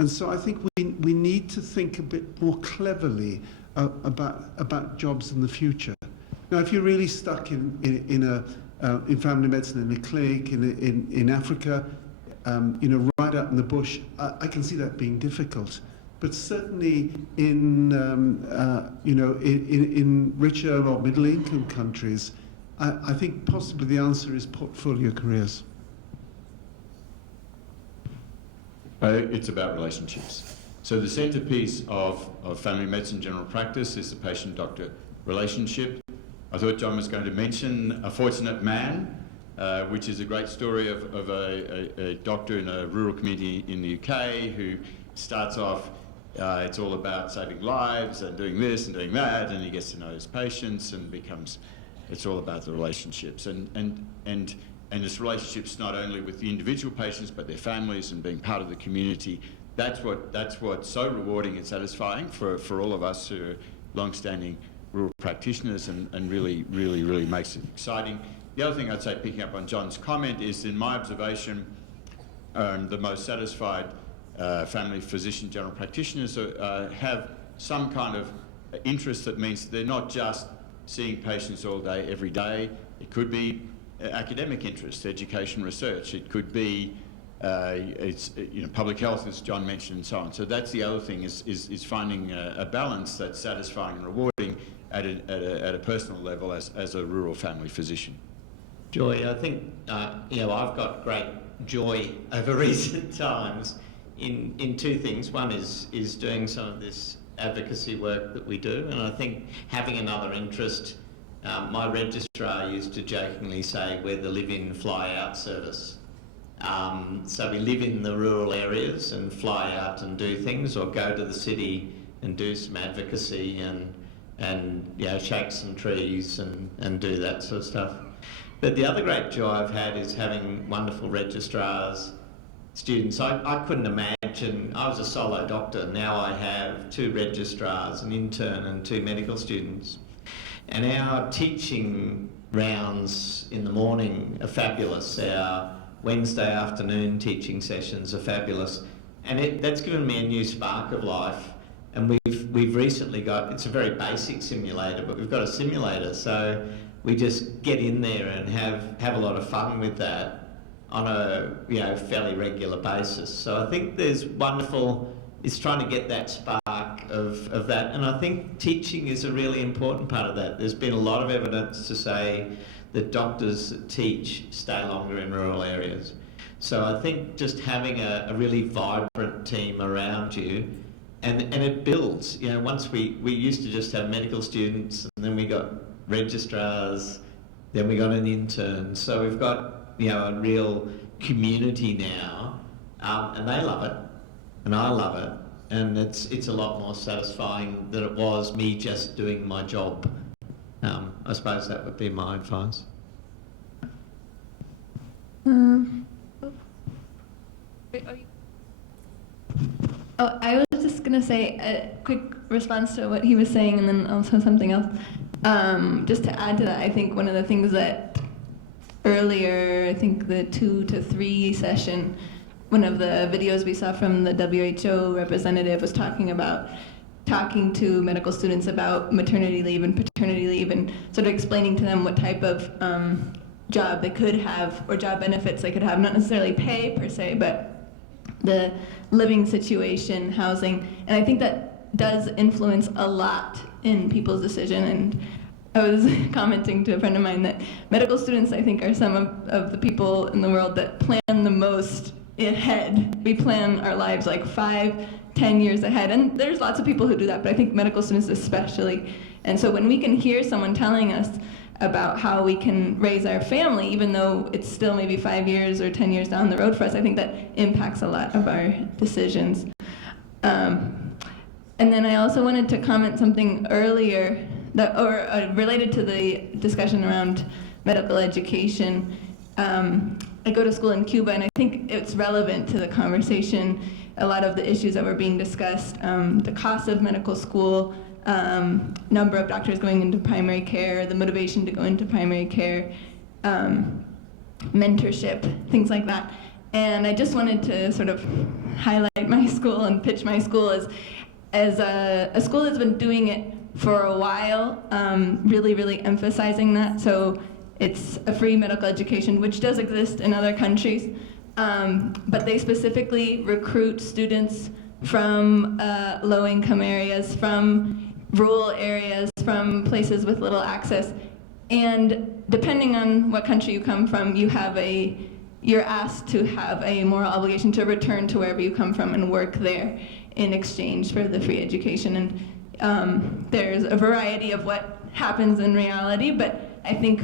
And so I think we need to think a bit more cleverly about jobs in the future. Now, if you're really stuck in family medicine in a clinic in Africa, you know, right out in the bush, I can see that being difficult. But certainly in you know, in richer or middle-income countries, I think possibly the answer is portfolio careers. It's about relationships. So the centerpiece of family medicine general practice is the patient-doctor relationship. I thought John was going to mention A Fortunate Man, which is a great story of a doctor in a rural community in the UK who starts off, it's all about saving lives and doing this and doing that, and he gets to know his patients and becomes, it's all about the relationships. And this relationship's not only with the individual patients, but their families and being part of the community. That's what's so rewarding and satisfying for all of us who are long-standing rural practitioners, and really makes it exciting. The other thing I'd say, picking up on John's comment, is in my observation, the most satisfied family physician general practitioners have some kind of interest that means they're not just seeing patients all day, every day. It could be academic interest, education, research. It could be public health, as John mentioned, and so on. So that's the other thing, is finding a balance that's satisfying and rewarding at a personal level as a rural family physician. Joy, I think I've got great joy over recent times in two things. One is doing some of this advocacy work that we do, and I think having another interest. My registrar used to jokingly say we're the live-in, fly-out service. So we live in the rural areas and fly out and do things, or go to the city and do some advocacy and shake some trees and do that sort of stuff. But the other great joy I've had is having wonderful registrars, students. I couldn't imagine, I was a solo doctor, now I have 2 registrars, an intern and 2 medical students. And our teaching rounds in the morning are fabulous. Our Wednesday afternoon teaching sessions are fabulous. And that's given me a new spark of life. And we've recently got, it's a very basic simulator, but we've got a simulator. So we just get in there and have a lot of fun with that on a fairly regular basis. So I think there's wonderful, it's trying to get that spark of that, and I think teaching is a really important part of that. There's been a lot of evidence to say that doctors that teach stay longer in rural areas. So I think just having a really vibrant team around you, and it builds. Once we used to just have medical students, and then we got registrars, then we got an intern. So we've got a real community now, and they love it, and I love it. And it's a lot more satisfying than it was me just doing my job. I suppose that would be my advice. I was just going to say a quick response to what he was saying, and then also something else. Just to add to that, I think one of the things that earlier, I think the 2 to 3 session, one of the videos we saw from the WHO representative was talking to medical students about maternity leave and paternity leave, and sort of explaining to them what type of job they could have, or job benefits they could have, not necessarily pay per se, but the living situation, housing. And I think that does influence a lot in people's decision. And I was commenting to a friend of mine that medical students, I think, are some of the people in the world that plan the most ahead. We plan our lives like 5-10 years ahead, and there's lots of people who do that, but I think medical students especially. And so when we can hear someone telling us about how we can raise our family, even though it's still maybe 5 years or 10 years down the road for us, I think that impacts a lot of our decisions. And then I also wanted to comment something earlier related to the discussion around medical education. I go to school in Cuba, and I think it's relevant to the conversation, a lot of the issues that were being discussed, the cost of medical school, number of doctors going into primary care, the motivation to go into primary care, mentorship, things like that. And I just wanted to sort of highlight my school and pitch my school as a school that's been doing it for a while, really, really emphasizing that. So it's a free medical education, which does exist in other countries, but they specifically recruit students from low-income areas, from rural areas, from places with little access. And depending on what country you come from, you're asked to have a moral obligation to return to wherever you come from and work there in exchange for the free education. And there's a variety of what happens in reality, but I think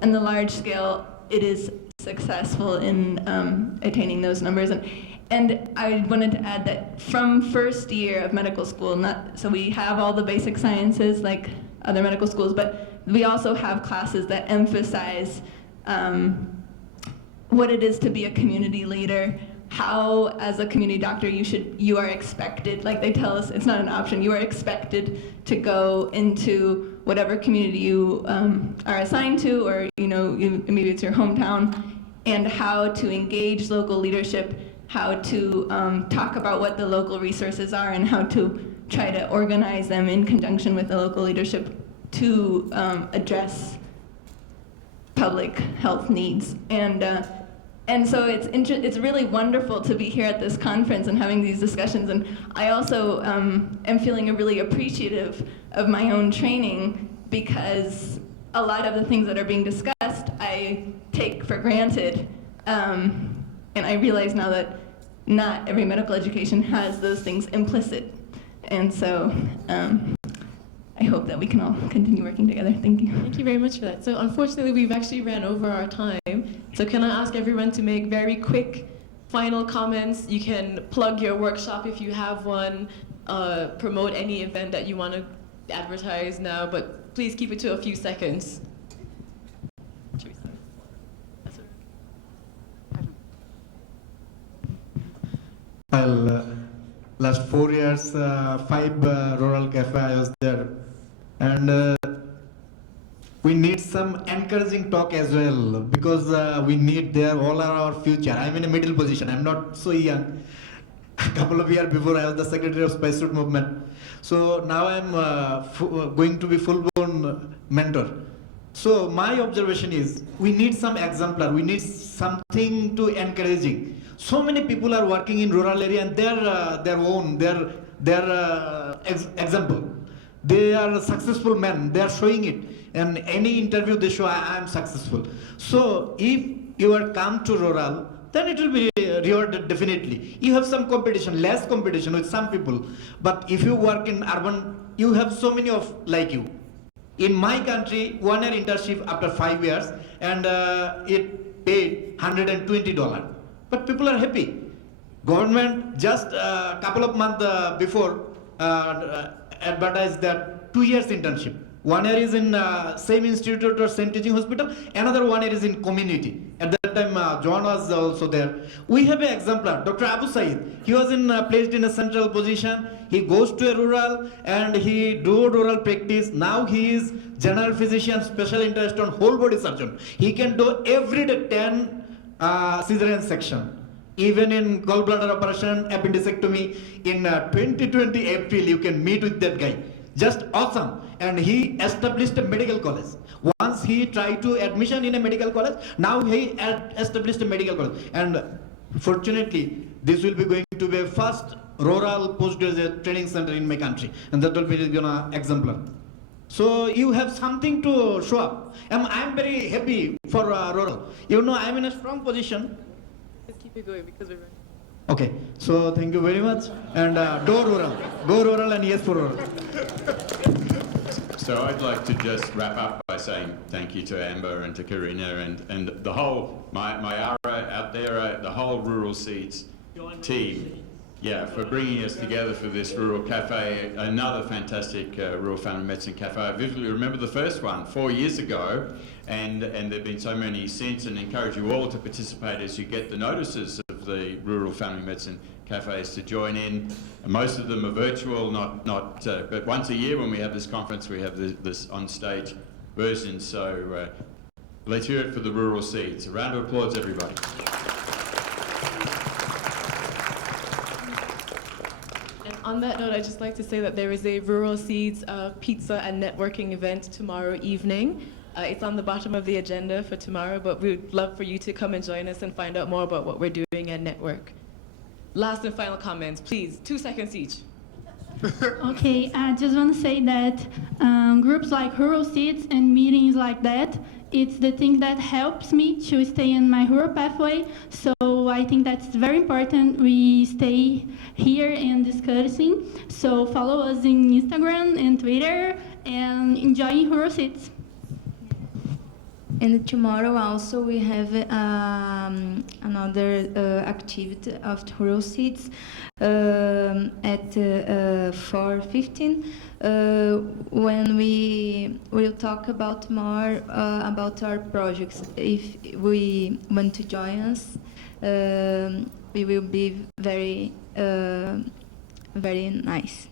on the large scale, it is successful in attaining those numbers. And I wanted to add that from first year of medical school, so we have all the basic sciences like other medical schools, but we also have classes that emphasize what it is to be a community leader, how as a community doctor you are expected, like they tell us, it's not an option, you are expected to go into whatever community you are assigned to, or maybe it's your hometown, and how to engage local leadership, how to talk about what the local resources are, and how to try to organize them in conjunction with the local leadership to address public health needs. And so it's really wonderful to be here at this conference and having these discussions. And I also am feeling really appreciative of my own training, because a lot of the things that are being discussed I take for granted. And I realize now that not every medical education has those things implicit. And so I hope that we can all continue working together. Thank you. Thank you very much for that. So unfortunately, we've actually ran over our time. So can I ask everyone to make very quick final comments? You can plug your workshop if you have one, promote any event that you want to advertise now, but please keep it to a few seconds. Should we start? That's all right. Well, last 4 years, 5 rural cafe I was there, and we need some encouraging talk as well, because we need there all our future. I'm in a middle position. I'm not so young. A couple of years before, I was the secretary of Spacesuit Movement. So now I'm going to be full-blown mentor. So my observation is, we need some exemplar. We need something to encouraging. So many people are working in rural area, and their example. They are successful men. They are showing it. And any interview they show, I am successful. So if you are come to rural, then it will be rewarded definitely. You have some competition, less competition with some people. But if you work in urban, you have so many of like you. In my country, 1 year internship after 5 years, and it paid $120. But people are happy. Government just a couple of months before advertised that 2 years internship. 1 year is in same institute or same teaching hospital, another 1 year is in community. At that time, John was also there. We have an exemplar, Dr. Abu Said. He was placed in a central position. He goes to a rural and he do rural practice. Now he is general physician, special interest on whole body surgeon. He can do every day 10 cesarean section. Even in gallbladder operation, appendectomy, in 2020 April, you can meet with that guy. Just awesome. And he established a medical college. Once he tried to admission in a medical college, now he established a medical college. And fortunately, this will be going to be a first rural postgraduate training center in my country. And that will be exemplar. So you have something to show up. And I'm very happy for rural. I'm in a strong position. Let's keep it going because we're running. Okay, so thank you very much. And go rural. Go rural and yes for rural. So I'd like to just wrap up by saying thank you to Amber and to Karina and the whole, my Ara out there, the whole Rural Seeds team, for bringing us together for this Rural Cafe, another fantastic Rural Family Medicine Cafe. I vividly remember the first one 4 years ago, and there have been so many since, and encourage you all to participate as you get the notices of the Rural Family Medicine Cafes to join in. And most of them are virtual, but once a year when we have this conference, we have this on-stage version. So let's hear it for the Rural Seeds. A round of applause, everybody. And on that note, I'd just like to say that there is a Rural Seeds pizza and networking event tomorrow evening. It's on the bottom of the agenda for tomorrow, but we would love for you to come and join us and find out more about what we're doing and network. Last and final comments, please, 2 seconds each. Okay, I just want to say that groups like Rural Seeds and meetings like that, it's the thing that helps me to stay in my rural pathway. So I think that's very important. We stay here and discussing. So follow us in Instagram and Twitter and enjoy Rural Seeds. And tomorrow also we have another activity of Rural Seeds at 4:15 when we will talk about more about our projects. If we want to join us, we will be very nice.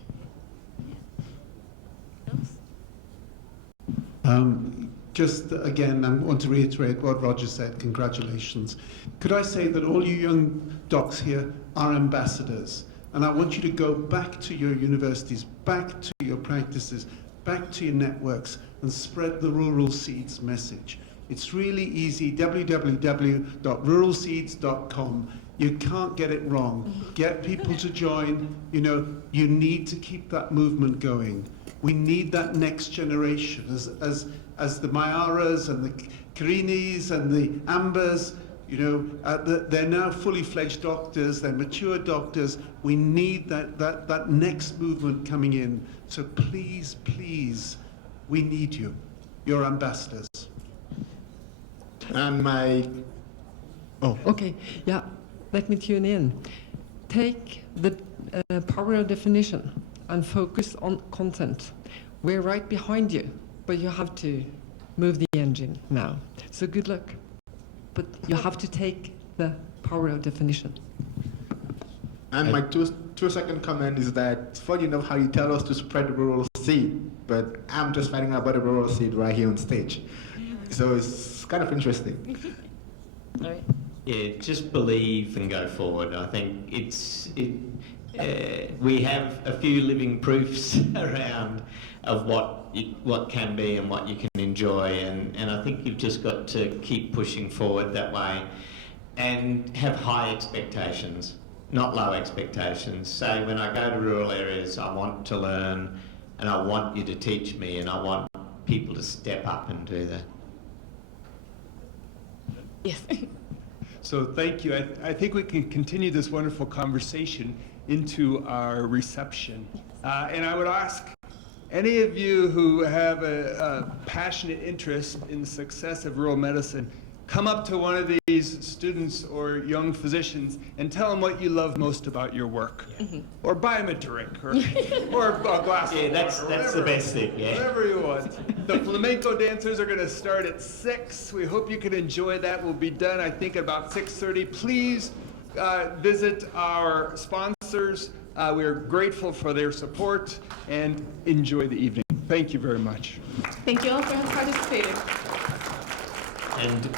Just again, I want to reiterate what Roger said. Congratulations. Could I say that all you young docs here are ambassadors, and I want you to go back to your universities, back to your practices, back to your networks, and spread the Rural Seeds message. It's really easy, www.ruralseeds.com. You can't get it wrong. Get people to join. You know, you need to keep that movement going. We need that next generation as the Mayaras and the Karinis and the Ambers, you know, they're now fully fledged doctors, they're mature doctors. We need that next movement coming in. So please, please, we need you. You're ambassadors. And my, Okay, yeah, let me tune in. Take the power of definition and focus on content. We're right behind you, but you have to move the engine now. So good luck. But you have to take the power of definition. And my two-second comment is that it's funny enough how you tell us to spread the rural seed, but I'm just finding out about the rural seed right here on stage. So it's kind of interesting. Yeah, just believe and go forward. I think we have a few living proofs around of what can be and what you can enjoy, and I think you've just got to keep pushing forward that way and have high expectations, not low expectations. Say, when I go to rural areas, I want to learn and I want you to teach me, and I want people to step up and do that. Yes. So thank you. I think we can continue this wonderful conversation into our reception. And I would ask any of you who have a passionate interest in the success of rural medicine, come up to one of these students or young physicians and tell them what you love most about your work. Or buy them a drink, or a glass of water. That's the best thing, yeah. Whatever you want. The flamenco dancers are going to start at 6. We hope you can enjoy that. We'll be done, I think, at about 6:30. Please visit our sponsors. We are grateful for their support, and enjoy the evening. Thank you very much. Thank you all for participating. And